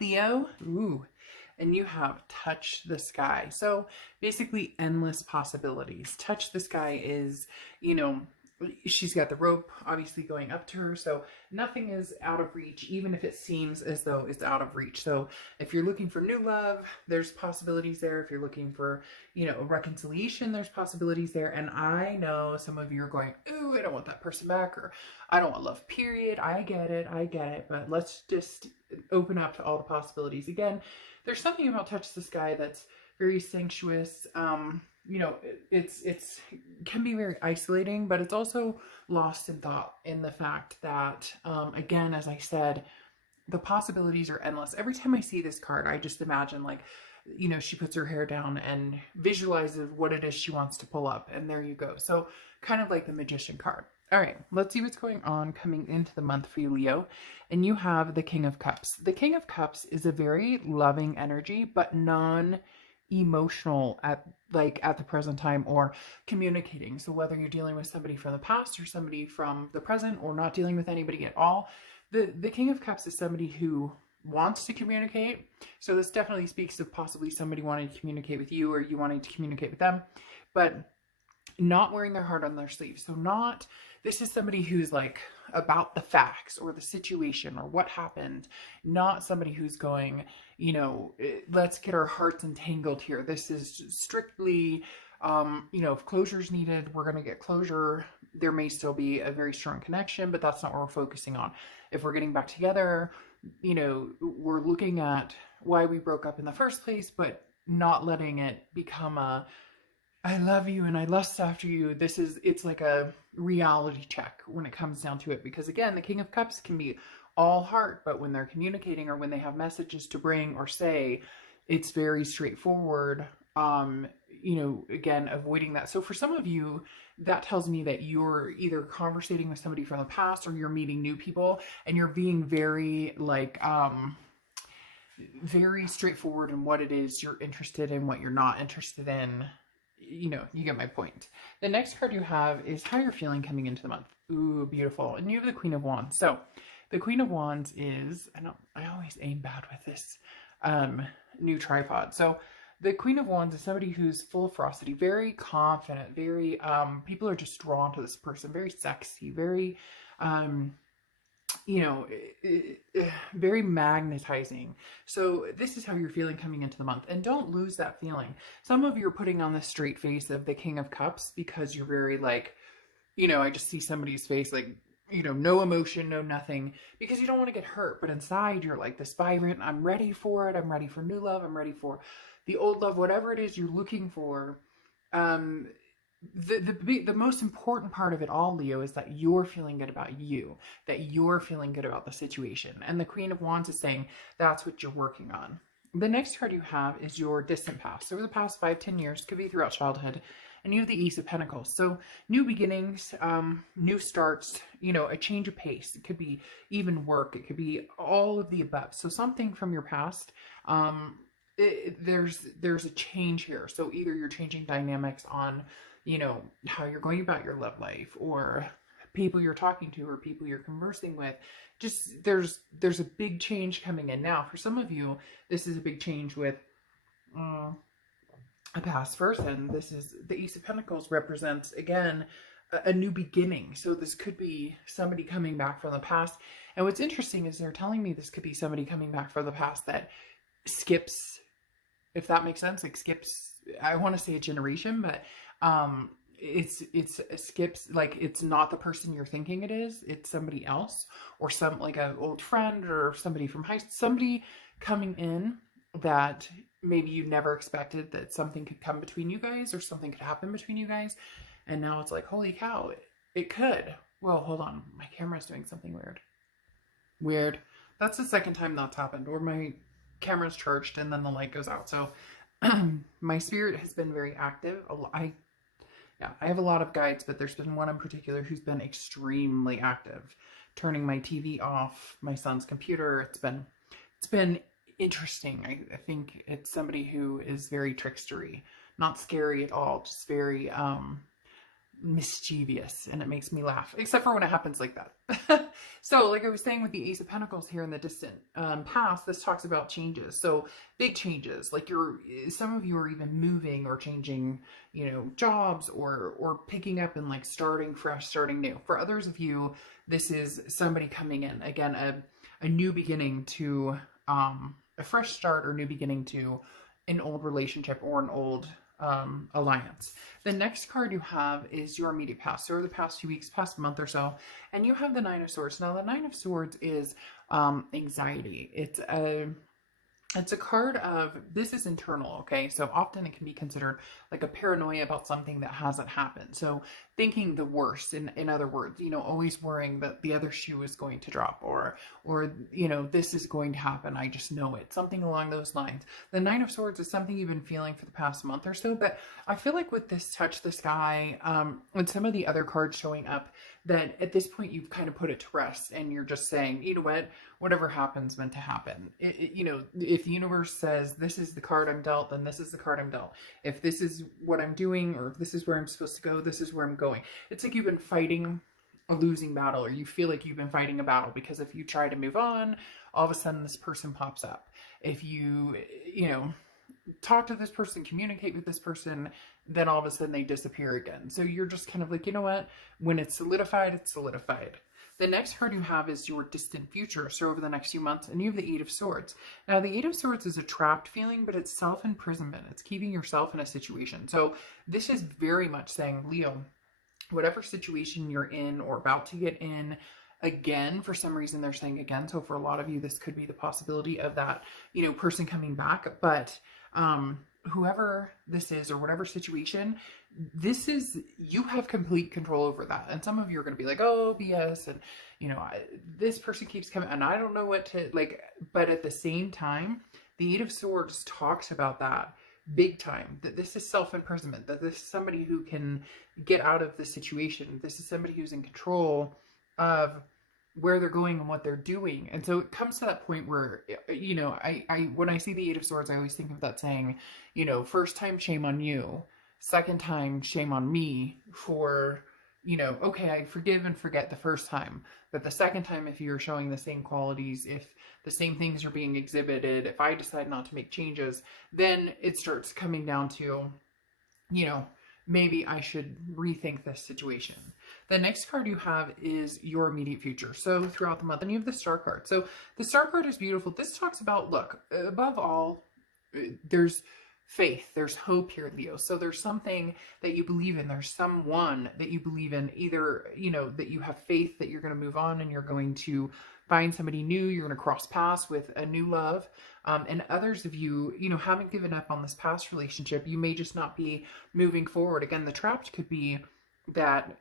Leo. Ooh. And you have Touch the Sky. So basically endless possibilities. Touch the Sky is, you know, she's got the rope obviously going up to her. So nothing is out of reach, even if it seems as though it's out of reach. So if you're looking for new love, there's possibilities there. If you're looking for, you know, a reconciliation, there's possibilities there. And I know some of you are going, ooh, I don't want that person back, or I don't want love, period. I get it. I get it. But let's just open up to all the possibilities. Again, there's something about Touch the Sky that's very sensuous. You know, it's can be very isolating, but it's also lost in thought in the fact that, again, as I said, the possibilities are endless. Every time I see this card, I just imagine, like, you know, she puts her hair down and visualizes what it is she wants to pull up, and there you go. So kind of like the Magician card. All right, let's see what's going on coming into the month for you, Leo. And you have the King of Cups. The King of Cups is a very loving energy, but non-emotional at the present time, or communicating. So whether you're dealing with somebody from the past or somebody from the present, or not dealing with anybody at all, the King of Cups is somebody who wants to communicate. So this definitely speaks of possibly somebody wanting to communicate with you, or you wanting to communicate with them, but not wearing their heart on their sleeve. So not, this is somebody who's like about the facts or the situation or what happened, not somebody who's going, you know, let's get our hearts entangled here. This is strictly, you know, if closure's needed, we're going to get closure. There may still be a very strong connection, but that's not what we're focusing on. If we're getting back together, you know, we're looking at why we broke up in the first place, but not letting it become a, I love you and I lust after you. It's like a reality check when it comes down to it. Because again, the King of Cups can be all heart, but when they're communicating or when they have messages to bring or say, it's very straightforward. You know, again, avoiding that. So for some of you, that tells me that you're either conversating with somebody from the past, or you're meeting new people, and you're being very like, very straightforward in what it is you're interested in, what you're not interested in. You know, you get my point. The next card you have is how you're feeling coming into the month. Ooh, beautiful. And you have the Queen of Wands. So the Queen of Wands is, I always aim bad with this new tripod. So the Queen of Wands is somebody who's full of ferocity, very confident, very, people are just drawn to this person, very sexy, very, you know, very magnetizing. So this is how you're feeling coming into the month, and don't lose that feeling. Some of you are putting on the straight face of the King of Cups because you're very like, you know, I just see somebody's face like, you know, no emotion, no nothing, because you don't want to get hurt. But inside you're like this vibrant, I'm ready for it. I'm ready for new love. I'm ready for the old love, whatever it is you're looking for. The most important part of it all, Leo, is that you're feeling good about you, that you're feeling good about the situation. And the Queen of Wands is saying that's what you're working on. The next card you have is your distant past. Over the past 5-10 years, could be throughout childhood. And you have the Ace of Pentacles. So new beginnings, new starts, you know, a change of pace. It could be even work. It could be all of the above. So something from your past, there's a change here. So either you're changing dynamics on, you know, how you're going about your love life, or people you're talking to, or people you're conversing with. Just there's a big change coming in. Now, for some of you, this is a big change with a past person. This is the Ace of Pentacles represents, again, a new beginning. So this could be somebody coming back from the past. And what's interesting is they're telling me this could be somebody coming back from the past that skips, if that makes sense, like skips, I want to say a generation, but it's skips, like it's not the person you're thinking it is, it's somebody else, or some like an old friend, or somebody from high school, somebody coming in that maybe you never expected that something could come between you guys, or something could happen between you guys, and now it's like, holy cow, it could. Well, hold on, my camera's doing something weird. That's the second time that's happened, or my camera's charged and then the light goes out. So my spirit has been very active. I have a lot of guides, but there's been one in particular who's been extremely active, turning my TV off, my son's computer. It's been interesting. I think it's somebody who is very trickstery, not scary at all, just very mischievous, and it makes me laugh, except for when it happens like that. So like I was saying with the Ace of Pentacles here in the distant past, this talks about changes. So big changes, like some of you are even moving or changing, you know, jobs or picking up and like starting fresh, starting new. For others of you, this is somebody coming in, again, a new beginning to a fresh start, or new beginning to an old relationship or an old alliance. The next card you have is your immediate past, so the past few weeks, past month or so, and you have the Nine of Swords. Now the Nine of Swords is anxiety. It's a card of, this is internal, okay? So often it can be considered like a paranoia about something that hasn't happened. So thinking the worst, in other words, you know, always worrying that the other shoe is going to drop, or, you know, this is going to happen. I just know it. Something along those lines. The Nine of Swords is something you've been feeling for the past month or so, but I feel like with this Touch the Sky, and some of the other cards showing up, that at this point you've kind of put it to rest, and you're just saying, you know what, whatever happens meant to happen. You know, if the universe says this is the card I'm dealt, then this is the card I'm dealt. If this is what I'm doing, or if this is where I'm supposed to go, this is where I'm going. It's like you've been fighting a losing battle, or you feel like you've been fighting a battle, because if you try to move on, all of a sudden this person pops up. If you know, talk to this person, communicate with this person, then all of a sudden they disappear again. So you're just kind of like, you know what? When it's solidified, it's solidified. The next card you have is your distant future, so over the next few months, and you have the Eight of Swords. Now, the Eight of Swords is a trapped feeling, but it's self-imprisonment. It's keeping yourself in a situation. So this is very much saying, Leo, whatever situation you're in or about to get in, again, for some reason they're saying again, so for a lot of you, this could be the possibility of that, you know, person coming back, but whoever this is, or whatever situation, this is, you have complete control over that. And some of you are going to be like, oh, BS, and you know, this person keeps coming and I don't know what to, like, but at the same time, the Eight of Swords talks about that big time, that this is self-imprisonment, that this is somebody who can get out of the situation. This is somebody who's in control of where they're going and what they're doing. And so it comes to that point where, you know, I when I see the Eight of Swords, I always think of that saying, you know, first time, shame on you. Second time, shame on me for, you know, okay, I forgive and forget the first time. But the second time, if you're showing the same qualities, if the same things are being exhibited, if I decide not to make changes, then it starts coming down to, you know, maybe I should rethink this situation. The next card you have is your immediate future. So throughout the month, and you have the Star card. So the Star card is beautiful. This talks about, look, above all, there's faith, there's hope here, Leo. So there's something that you believe in. There's someone that you believe in, either, you know, that you have faith that you're going to move on and you're going to find somebody new, you're going to cross paths with a new love. And others of you, you know, haven't given up on this past relationship. You may just not be moving forward. Again, the trapped could be that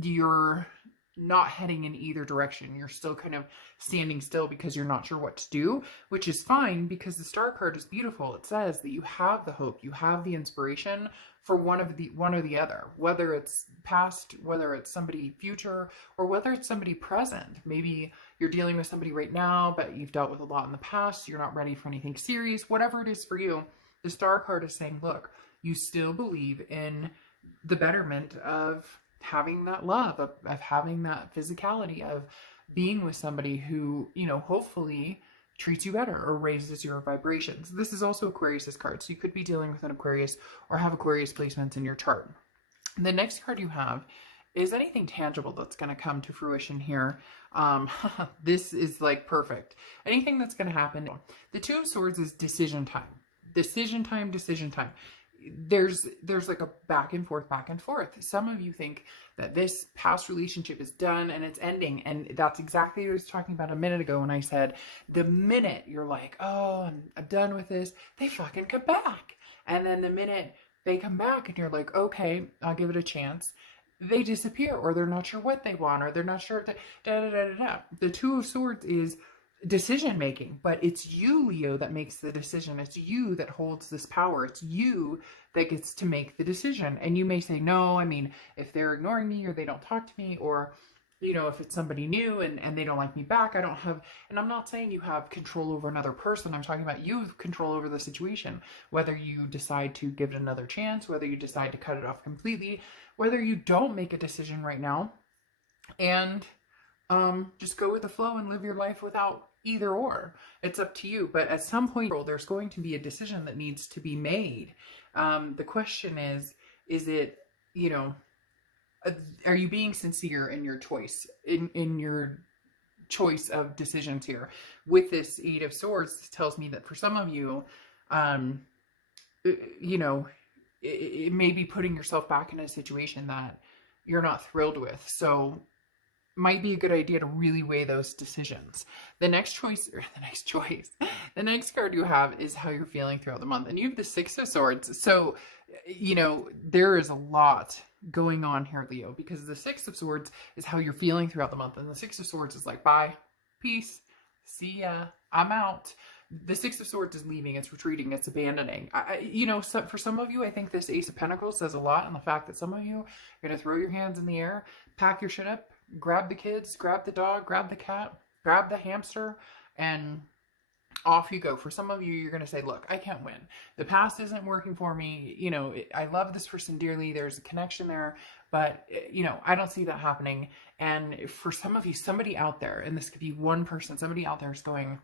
you're not heading in either direction. You're still kind of standing still because you're not sure what to do, which is fine, because the Star card is beautiful. It says that you have the hope, you have the inspiration for one or the other, whether it's past, whether it's somebody future, or whether it's somebody present. Maybe you're dealing with somebody right now, but you've dealt with a lot in the past. You're not ready for anything serious. Whatever it is for you, the Star card is saying, look, you still believe in the betterment of having that love, of having that physicality, of being with somebody who, you know, hopefully treats you better or raises your vibrations. This is also Aquarius's card, so you could be dealing with an Aquarius or have Aquarius placements in your chart. The next card you have is anything tangible that's going to come to fruition here. This is like perfect. Anything that's going to happen. The Two of Swords is decision time. Decision time, decision time. There's like a back and forth. Some of you think that this past relationship is done and it's ending. And that's exactly what I was talking about a minute ago when I said, the minute you're like, oh, I'm done with this, they fucking come back. And then the minute they come back and you're like, okay, I'll give it a chance, they disappear, or they're not sure what they want, or they're not sure. The Two of Swords is decision making, but it's you, Leo, that makes the decision. It's you that holds this power. It's you that gets to make the decision. And you may say, no, I mean, if they're ignoring me, or they don't talk to me, or if it's somebody new and they don't like me back, I don't have, and I'm not saying you have control over another person. I'm talking about you have control over the situation, whether you decide to give it another chance, whether you decide to cut it off completely, whether you don't make a decision right now and just go with the flow and live your life without either or. It's up to you. But at some point, there's going to be a decision that needs to be made. The question is it, are you being sincere in your choice, in your choice of decisions here? With this Eight of Swords, this tells me that for some of you, it may be putting yourself back in a situation that you're not thrilled with. So might be a good idea to really weigh those decisions. The next card you have is how you're feeling throughout the month. And you have the Six of Swords. So, there is a lot going on here, Leo, because the Six of Swords is how you're feeling throughout the month. And the Six of Swords is like, bye, peace, see ya, I'm out. The Six of Swords is leaving, it's retreating, it's abandoning. For some of you, I think this Ace of Pentacles says a lot on the fact that some of you are going to throw your hands in the air, pack your shit up, grab the kids, grab the dog, grab the cat, grab the hamster, and off you go. For some of you, you're going to say, look, I can't win. The past isn't working for me. I love this person dearly. There's a connection there, but, I don't see that happening. And for some of you, somebody out there, and this could be one person, somebody out there is going,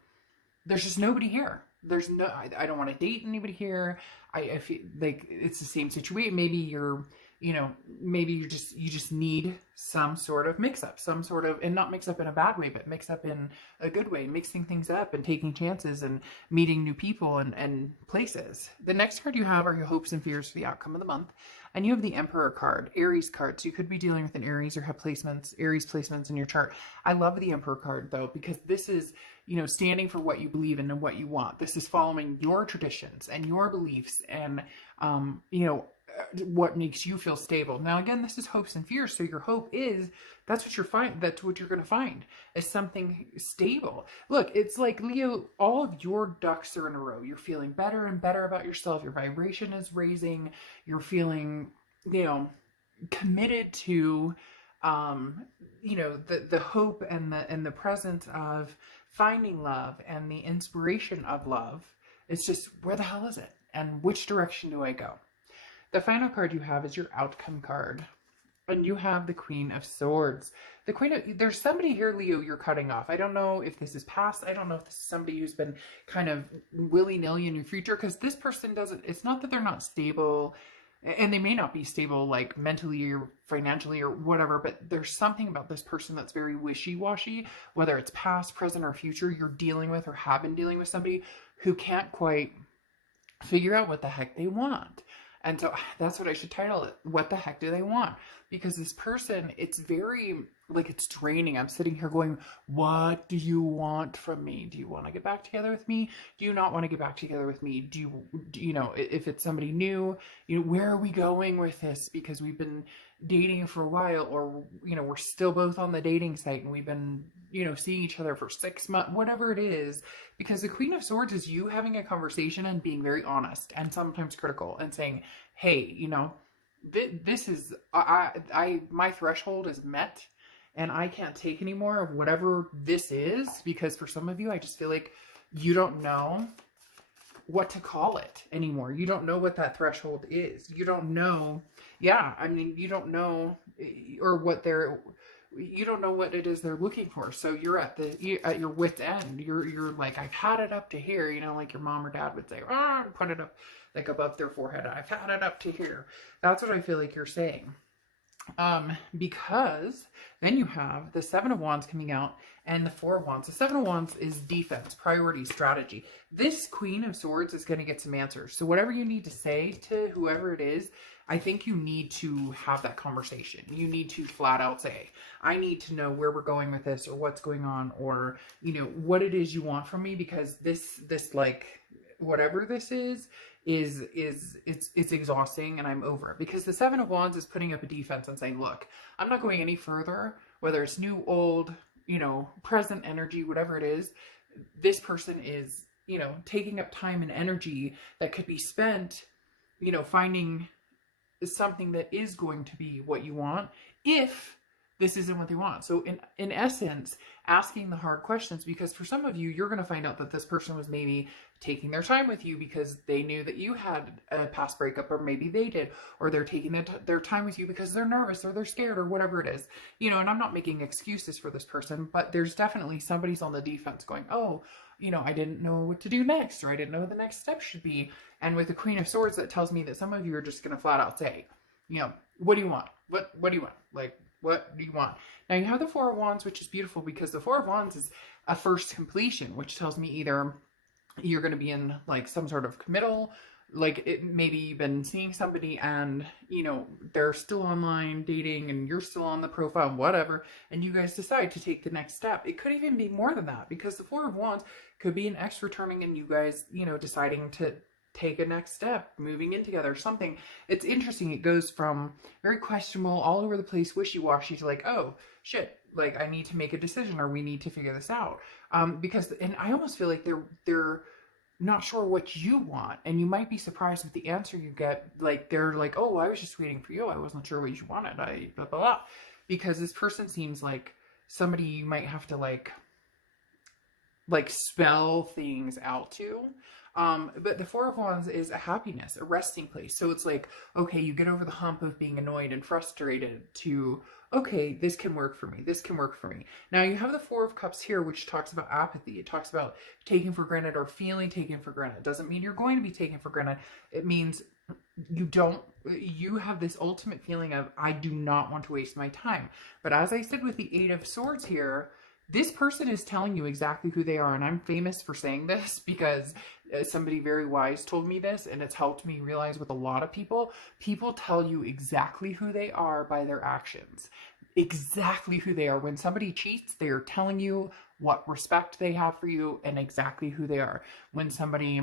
there's just nobody here. I don't want to date anybody here. I feel like it's the same situation. Maybe maybe you just need some sort of mix up, and not mix up in a bad way, but mix up in a good way, mixing things up and taking chances and meeting new people and places. The next card you have are your hopes and fears for the outcome of the month. And you have the Emperor card, Aries card. So you could be dealing with an Aries or have Aries placements in your chart. I love the Emperor card though, because this is, standing for what you believe in and what you want. This is following your traditions and your beliefs and, what makes you feel stable. Now, again, this is hopes and fears. So your hope is that's what you're going to find is something stable. Look, it's like, Leo, all of your ducks are in a row. You're feeling better and better about yourself. Your vibration is raising. You're feeling, committed to, the hope and the presence of finding love and the inspiration of love. It's just, where the hell is it? And which direction do I go? The final card you have is your outcome card. And you have the Queen of Swords. There's somebody here, Leo, you're cutting off. I don't know if this is past. I don't know if this is somebody who's been kind of willy-nilly in your future. Because this person it's not that they're not stable. And they may not be stable, like mentally or financially or whatever. But there's something about this person that's very wishy-washy. Whether it's past, present, or future, you're dealing with or have been dealing with somebody who can't quite figure out what the heck they want. And so that's what I should title it. What the heck do they want? Because this person, it's very, it's draining. I'm sitting here going, what do you want from me? Do you want to get back together with me? Do you not want to get back together with me? Do you if it's somebody new, where are we going with this? Because we've been dating for a while, or, we're still both on the dating site and we've been, seeing each other for 6 months, whatever it is. Because the Queen of Swords is you having a conversation and being very honest and sometimes critical and saying, hey, this is, my threshold is met and I can't take any more of whatever this is. Because for some of you, I just feel like you don't know what to call it anymore. You don't know what that threshold is. You don't know. Yeah. I mean, you don't know, or you don't know what it is they're looking for. So you're at your wit's end. You're like, I've had it up to here, like your mom or dad would say, put it up like above their forehead. I've had it up to here. That's what I feel like you're saying. Because then you have the Seven of Wands coming out and the Four of Wands. The Seven of Wands is defense, priority, strategy. This Queen of Swords is going to get some answers. So whatever you need to say to whoever it is, I think you need to have that conversation. You need to flat out say, I need to know where we're going with this, or what's going on, or, what it is you want from me, because this whatever this is it's exhausting and I'm over it. Because the Seven of Wands is putting up a defense and saying, look, I'm not going any further, whether it's new, old, present energy, whatever it is. This person is, taking up time and energy that could be spent, finding something that is going to be what you want, if this isn't what they want. So in essence, asking the hard questions, because for some of you, you're going to find out that this person was maybe taking their time with you because they knew that you had a past breakup, or maybe they did, or they're taking their time with you because they're nervous or they're scared or whatever it is. You know, and I'm not making excuses for this person, but there's definitely somebody's on the defense going, oh, you know, I didn't know what to do next, or I didn't know what the next step should be. And with the Queen of Swords, that tells me that some of you are just going to flat out say, you know, what do you want? What do you want? Like, what do you want? Now you have the Four of Wands, which is beautiful because the Four of Wands is a first completion, which tells me either you're going to be in like some sort of committal, like maybe you've been seeing somebody and, you know, they're still online dating and you're still on the profile, whatever, and you guys decide to take the next step. It could even be more than that, because the Four of Wands could be an ex returning and you guys, you know, deciding to take a next step, moving in together, something. It's interesting. It goes from very questionable, all over the place, wishy-washy to like, oh shit, like I need to make a decision, or we need to figure this out. Because, and I almost feel like they're not sure what you want, and you might be surprised with the answer you get. Like they're like, oh, I was just waiting for you. I wasn't sure what you wanted. I blah blah blah. Because this person seems like somebody you might have to like spell things out to. But the Four of Wands is a happiness, a resting place. So it's like, okay, you get over the hump of being annoyed and frustrated to, okay, this can work for me. This can work for me. Now you have the Four of Cups here, which talks about apathy. It talks about taking for granted or feeling taken for granted. It doesn't mean you're going to be taken for granted. It means you have this ultimate feeling of, I do not want to waste my time. But as I said with the Eight of Swords here, this person is telling you exactly who they are. And I'm famous for saying this because somebody very wise told me this, and it's helped me realize with a lot of people tell you exactly who they are by their actions. Exactly who they are. When somebody cheats, they are telling you what respect they have for you and exactly who they are. When somebody,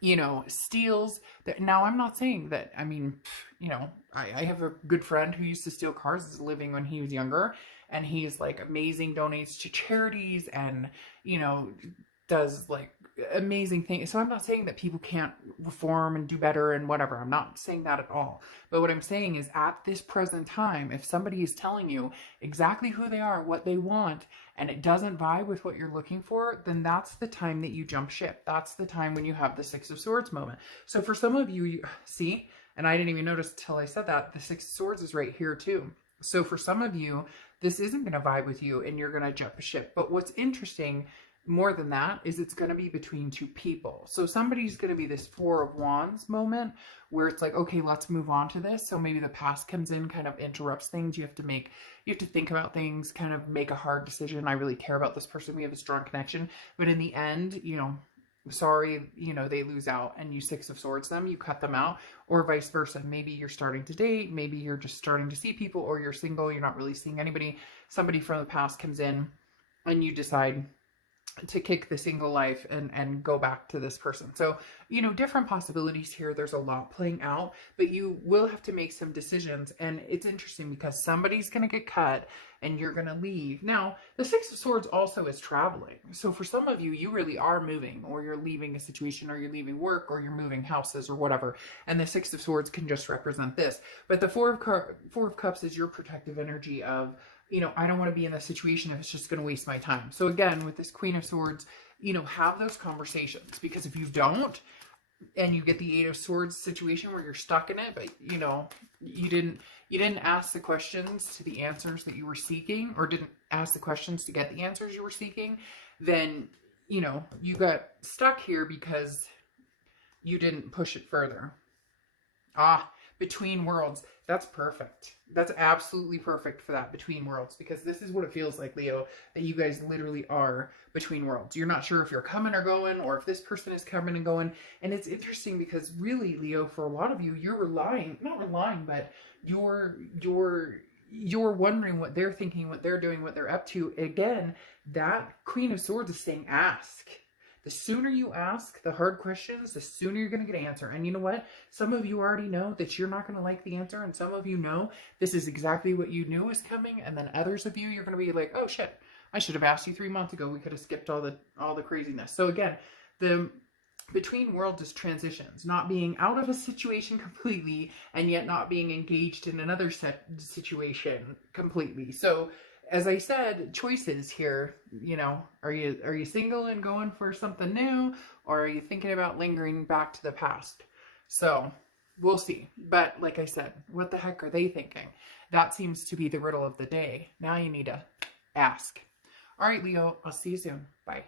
you know, steals that. Now, I'm not saying that, I mean, you know, I have a good friend who used to steal cars as a living when he was younger, and he's like amazing, donates to charities and, you know, does like amazing things. So I'm not saying that people can't reform and do better and whatever. I'm not saying that at all. But what I'm saying is, at this present time, if somebody is telling you exactly who they are, what they want, and it doesn't vibe with what you're looking for, then that's the time that you jump ship. That's the time when you have the Six of Swords moment. So for some of you, you see, and I didn't even notice till I said that, the Six of Swords is right here too. So for some of you, this isn't going to vibe with you and you're going to jump ship. But what's interesting more than that is it's going to be between two people. So somebody's going to be this Four of Wands moment where it's like, okay, let's move on to this. So maybe the past comes in, kind of interrupts things. You have to think about things, kind of make a hard decision. I really care about this person. We have a strong connection. But in the end, you know, sorry, you know, they lose out and you Six of Swords them, you cut them out, or vice versa. Maybe you're starting to date, maybe you're just starting to see people, or you're single, you're not really seeing anybody. Somebody from the past comes in and you decide to kick the single life and go back to this person. So, you know, different possibilities here. There's a lot playing out, but you will have to make some decisions. And it's interesting because somebody's going to get cut and you're going to leave. Now, the Six of Swords also is traveling. So for some of you, you really are moving, or you're leaving a situation, or you're leaving work, or you're moving houses or whatever. And the Six of Swords can just represent this. But the Four of Cups is your protective energy of, you know, I don't want to be in this situation if it's just going to waste my time. So again, with this Queen of Swords, you know, have those conversations, because if you don't, and you get the Eight of Swords situation where you're stuck in it, but you know, you didn't ask the questions to the answers that you were seeking, or didn't ask the questions to get the answers you were seeking, then, you know, you got stuck here because you didn't push it further. Between worlds. That's perfect. That's absolutely perfect for that, between worlds, because this is what it feels like, Leo, that you guys literally are between worlds. You're not sure if you're coming or going, or if this person is coming and going. And it's interesting because really, Leo, for a lot of you, you're not relying, but you're wondering what they're thinking, what they're doing, what they're up to. Again, that Queen of Swords is saying ask. The sooner you ask the hard questions, the sooner you're going to get an answer. And you know what? Some of you already know that you're not going to like the answer. And some of you know this is exactly what you knew was coming. And then others of you, you're going to be like, oh shit, I should have asked you 3 months ago. We could have skipped all the craziness. So again, the between worlds is transitions, not being out of a situation completely and yet not being engaged in another situation completely. So as I said, choices here, you know, are you single and going for something new, or are you thinking about lingering back to the past? So we'll see. But like I said, what the heck are they thinking? That seems to be the riddle of the day. Now you need to ask. All right, Leo, I'll see you soon. Bye.